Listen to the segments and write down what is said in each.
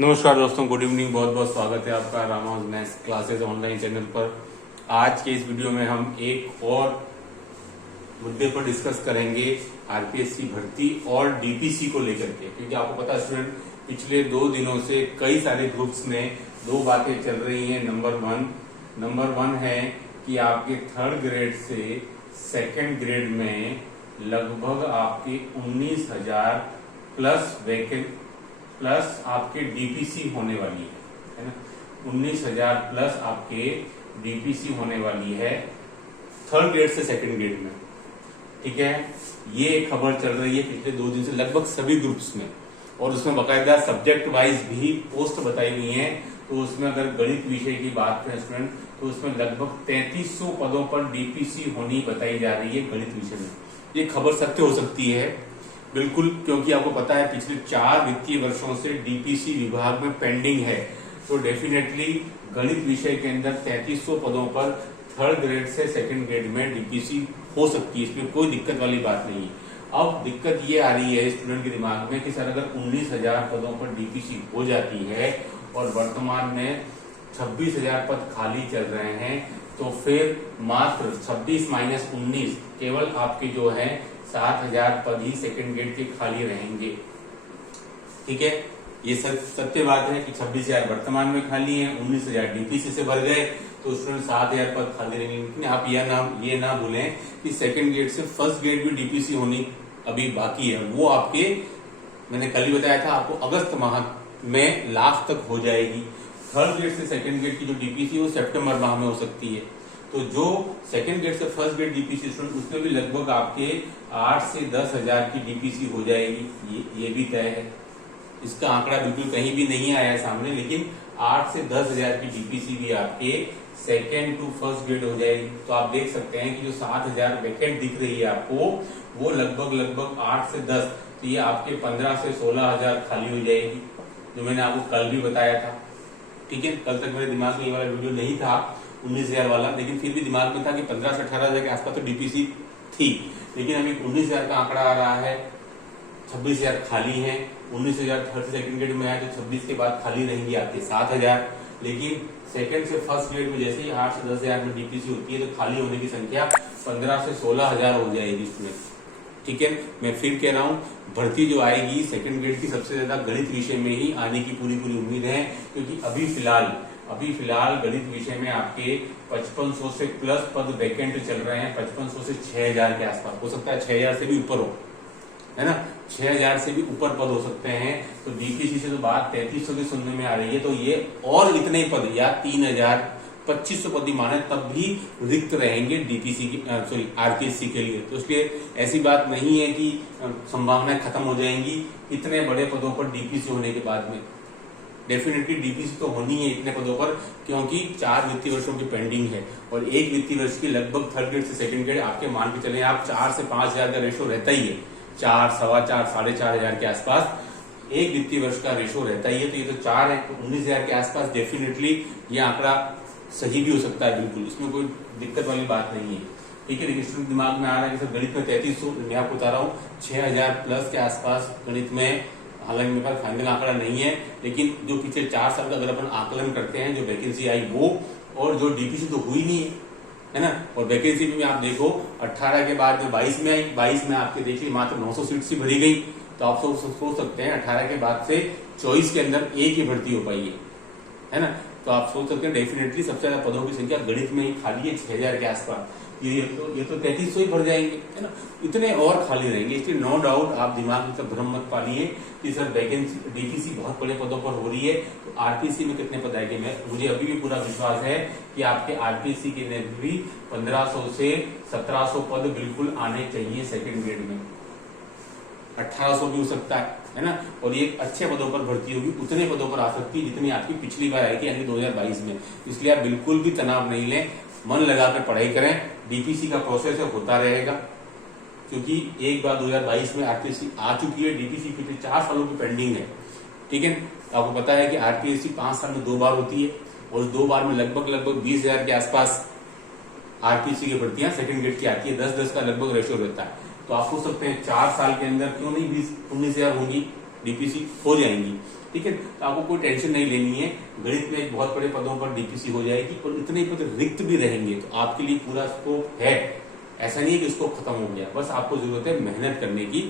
नमस्कार दोस्तों, good evening. बहुत बहुत स्वागत है आपका Rama's maths classes online channel पर। आज के इस वीडियो में हम एक और मुद्दे पर डिस्कस करेंगे आरपीएससी भर्ती और डीपीसी को लेकर के, क्योंकि आपको पता है स्टूडेंट, पिछले 2 दिनों से कई सारे ग्रुप्स में 2 बातें चल रही हैं। नंबर वन है कि आपके 3rd ग्रेड से 2nd ग्रेड में लगभग आपके 19,000 प्लस वैकेंट प्लस आपके डीपीसी होने वाली है ना। 19,000 प्लस आपके डीपीसी होने वाली है 3rd ग्रेड से 2nd ग्रेड में। ठीक है, ये एक खबर चल रही है पिछले 2 दिन से लगभग सभी ग्रुप्स में, और उसमें बकायदा सब्जेक्ट वाइज भी पोस्ट बताई हुई है। तो उसमें अगर गणित विषय की बात करें स्टूडेंट, तो उसमें लगभग 3300 पदों पर डीपीसी होनी बताई जा रही है गणित विषय में। ये खबर सत्य हो सकती है बिल्कुल, क्योंकि आपको पता है पिछले 4 वित्तीय वर्षों से डीपीसी विभाग में पेंडिंग है। तो डेफिनेटली गणित विषय के अंदर 3300 पदों पर 3rd ग्रेड से 2nd ग्रेड में डीपीसी हो सकती है, इसमें कोई दिक्कत वाली बात नहीं है। अब दिक्कत ये आ रही है स्टूडेंट के दिमाग में कि सर अगर 19,000 पदों पर डीपीसी हो जाती है और वर्तमान में 26,000 पद खाली चल रहे हैं, तो फिर मात्र 26 माइनस 19 केवल आपके जो है 7,000 पद ही 2nd ग्रेड के खाली रहेंगे। ठीक है, ये सत्य बात है कि 26,000 वर्तमान में खाली है, 19,000 डीपीसी से भर गए, तो स्टूडेंट 7,000 पद खाली रहेंगे। लेकिन आप ये ना भूलें कि 2nd ग्रेड से 1st ग्रेड भी डीपीसी होनी अभी बाकी है। वो आपके, मैंने कल ही बताया था आपको, अगस्त माह में लास्ट तक हो जाएगी। 3rd ग्रेड से 2nd ग्रेड की जो डीपीसी वो सितंबर माह में हो सकती है। तो जो 2nd ग्रेड से 1st ग्रेड डीपीसी स्टूडेंट, उसमें भी लगभग आपके 8 से 10,000 की डीपीसी हो जाएगी, ये भी तय है। इसका आंकड़ा बिल्कुल कहीं भी नहीं आया है सामने, लेकिन 8 से 10,000 की डीपीसी भी आपके 2nd टू 1st ग्रेड हो जाएगी। तो आप देख सकते हैं कि जो 7,000 वैकेंट दिख रही है आपको, वो लगभग 8 से 10, तो ये आपके 15 से 16,000 खाली हो जाएगी, जो मैंने आपको कल भी बताया था। ठीक है, कल तक मेरे दिमाग में ये वाला वीडियो नहीं था 19,000 वाला, लेकिन फिर भी दिमाग में था कि 15 से 18,000 के आसपास तो डीपीसी थी। लेकिन अभी 19,000 का आंकड़ा आ रहा है, 26,000 खाली है। 19,000 3rd से 2nd ग्रेड में आए तो 26 के बाद खाली रहेंगी आपके 7,000। लेकिन 2nd से 1st ग्रेड में जैसे ही 8 से 10,000 में डीपीसी होती है, तो खाली होने की संख्या 15 से 16,000 हो जाएगी इसमें। ठीक है, मैं फिर कह रहा हूं, भर्ती जो आएगी 2nd ग्रेड की सबसे ज्यादा गणित विषय में ही आने की पूरी उम्मीद है, क्योंकि अभी फिलहाल गणित विषय में आपके 5500 से प्लस पद वैकेंट चल रहे हैं। 5500 से 6,000 के आसपास, हो सकता है 6,000 से भी ऊपर हो, है ना, 6,000 से भी ऊपर पद हो सकते हैं। तो डीपीसी से तो बात 3300 की सुनने में आ रही है, तो ये और इतने पद या 3,000 2500 पद ही माने तब भी रिक्त रहेंगे डीपीसी की, सॉरी आरपीएससी के लिए। तो इसलिए ऐसी बात नहीं है कि संभावनाएं खत्म हो जाएंगी इतने बड़े पदों पर डीपीसी होने के बाद में। डेफिनेटली डीपीसी तो होनी है इतने पदों पर, क्योंकि 4 वित्तीय वर्षों की पेंडिंग है, और एक वित्तीय वर्ष की लगभग 3rd ग्रेड से 2nd ग्रेड आपके मान के चले आप 4 से 5,000 का रेशो रहता ही है। 4, 4.25, 4,500 के आसपास एक वित्तीय वर्ष का रेशो रहता ही है। तो ये तो 4 है, तो 19,000 के आसपास डेफिनेटली ये आंकड़ा सही भी हो सकता है, बिल्कुल इसमें कोई दिक्कत वाली बात नहीं है। ठीक है, लेकिन दिमाग में आ रहा है कि सर गणित में 3300, मैं आपको बता रहा हूँ 6,000 प्लस के आसपास गणित में, हालांकि मेरे पास फाइनल आंकड़ा नहीं है, लेकिन जो पिछले 4 साल का अगर अपन आकलन करते हैं, जो वैकेंसी आई वो, और जो डीपीसी तो हुई नहीं है ना, और वैकेंसी भी आप देखो 18 के बाद में 22 में आई, 22 में आपके देखिए मात्र 900 सीट सी भरी गई। तो आप सोच सकते हैं 18 के बाद से 24 के अंदर एक ही भर्ती हो पाई है ना। तो आप सोच सकते हैं डेफिनेटली सबसे ज्यादा पदों की संख्या गणित में ही खाली है 6,000 के आसपास। ये तो 3300 ही भर जाएंगे, है ना, इतने और खाली रहेंगे। इसलिए नो डाउट आप दिमाग में सब भ्रम मत पालिए कि सर वैकेंसी डीपीसी बहुत बड़े पदों पर हो रही है, तो आरपीसी में कितने पद आएंगे। मुझे अभी भी पूरा विश्वास है कि आपके आरपीसी के लिए भी 1500 से 1700 पद बिल्कुल आने चाहिए 2nd ग्रेड में। 1800 भी हो सकता है ना, और ये अच्छे पदों पर भर्ती होगी, उतने पदों पर आ सकती है जितनी आपकी पिछली बार आई थी, यानी 2022 में। इसलिए आप बिल्कुल भी तनाव नहीं लें, मन लगाकर पढ़ाई करें। डीपीसी का प्रोसेस होता रहेगा, क्योंकि एक बार 2022 में आरपीएससी आ चुकी है, डीपीसी पिछले 4 सालों की पेंडिंग है। ठीक है, आपको पता है कि आरपीएससी 5 साल में 2 बार होती है, और 2 बार में लगभग 20,000 के आसपास आरपीएससी की भर्तियां 2nd ग्रेड की आती है। 10-10 का लगभग रेशियो रहता है। तो आप सोच सकते हैं 4 साल के अंदर क्यों नहीं 20-19,000 होंगी डीपीसी हो जाएंगी। ठीक है, तो आपको कोई टेंशन नहीं लेनी है। गणित में बहुत बड़े पदों पर डीपीसी हो जाएगी और इतने पद रिक्त भी रहेंगे, तो आपके लिए पूरा स्कोप है। ऐसा नहीं है कि स्कोप खत्म हो गया, बस आपको जरूरत है मेहनत करने की।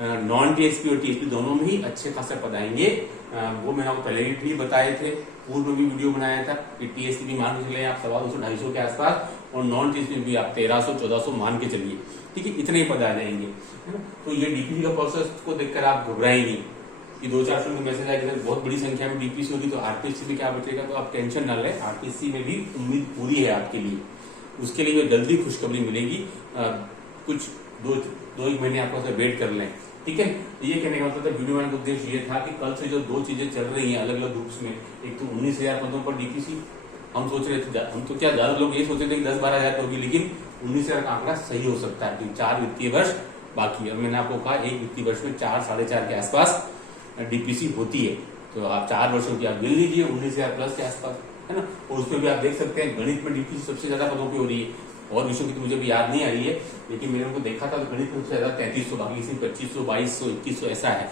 नॉन टीएसपी और टीएसपी दोनों में ही अच्छे खासे पद आएंगे। वो मैंने आपको पहले भी बताए थे, पूर्व में भी वीडियो बनाया था कि टीएसपी भी मान के चले आप 250-250 के आसपास, और नॉन टीएसपी भी आप 1300-1400 मान के चलिए। ठीक है, इतने ही पद आ जाएंगे, है ना। तो ये डीपीसी का प्रोसेस को देखकर आप घबराएं नहीं कि 2-4 स्टूडेंट को मैसेज आएगा बहुत बड़ी संख्या में डीपीसी होगी तो आरपीएससी में क्या बचेगा, तो आप टेंशन ना लें। आरपीएससी में भी उम्मीद पूरी है आपके लिए। उसके लिए जल्दी खुशखबरी मिलेगी। कुछ दो एक महीने आपको वेट कर लें। ठीक है, ये कहने का मतलब वीडियो बनाने का उद्देश्य ये था कि कल से जो दो चीजें चल रही हैं अलग अलग ग्रुप्स में, एक तो 19,000 पदों पर डीपीसी हम सोच रहे थे, हम तो क्या ज्यादा लोग ये सोचते थे कि 10-12 हजार होगी, लेकिन 19,000 का आंकड़ा सही हो सकता है क्योंकि 4 वित्तीय वर्ष बाकी है। मैंने आपको कहा एक वित्तीय वर्ष में 4-4.5 के आसपास डीपीसी होती है, तो आप 4 वर्षों की आप गिन लीजिए 19,000 प्लस के आसपास, है ना। और उसमें भी आप देख सकते हैं गणित में डीपीसी सबसे ज्यादा पदों पर हो रही है। और विषयों की तो मुझे भी याद नहीं आ रही है, लेकिन मैंने उनको देखा था तो गणित में सबसे ज्यादा 3300, बाकी इसमें 2500, 2200, 2100 ऐसा है।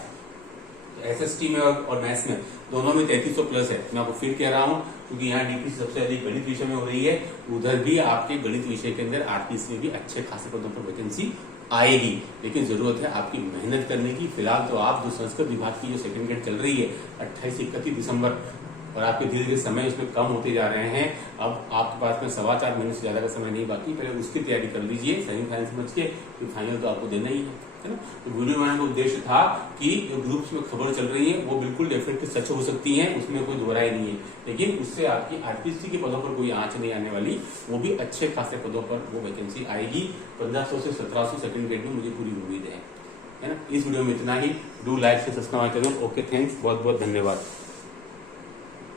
एसएसटी में और मैथ्स में दोनों में 3300 प्लस है। मैं आपको फिर कह रहा हूँ क्योंकि यहाँ डीपीसी सबसे अधिक गणित विषय में हो रही है, उधर भी आपके गणित विषय के अंदर आरपीएससी में भी अच्छे खासे पदों पर वैकेंसी आएगी, लेकिन जरूरत है आपकी मेहनत करने की। फिलहाल तो आप जो संस्कृत विभाग की जो सेकंड ग्रेड चल रही है 28-31 दिसंबर, और आपके धीरे धीरे समय उसमें कम होते जा रहे हैं। अब आपके पास में 4.25 महीने से ज्यादा का समय नहीं बाकी, पहले उसकी तैयारी कर लीजिए सेमीफाइनल समझ के, तो फाइनल तो आपको देना ही है ना। तो वीडियो बनाने का उद्देश्य था कि जो ग्रुप्स में खबर चल रही है वो बिल्कुल डेफिनेटली सच हो सकती है, उसमें कोई दोहराई नहीं है, लेकिन उससे आपकी आरपीएससी के पदों पर कोई आंच नहीं आने वाली। वो भी अच्छे खासे पदों पर वो वैकेंसी आएगी। 1500 से 1700 सेकंड ग्रेड में मुझे पूरी उम्मीद है ना। इस वीडियो में इतना ही। डू लाइक से सब्सक्राइब करें। ओके, थैंक्स, बहुत बहुत धन्यवाद।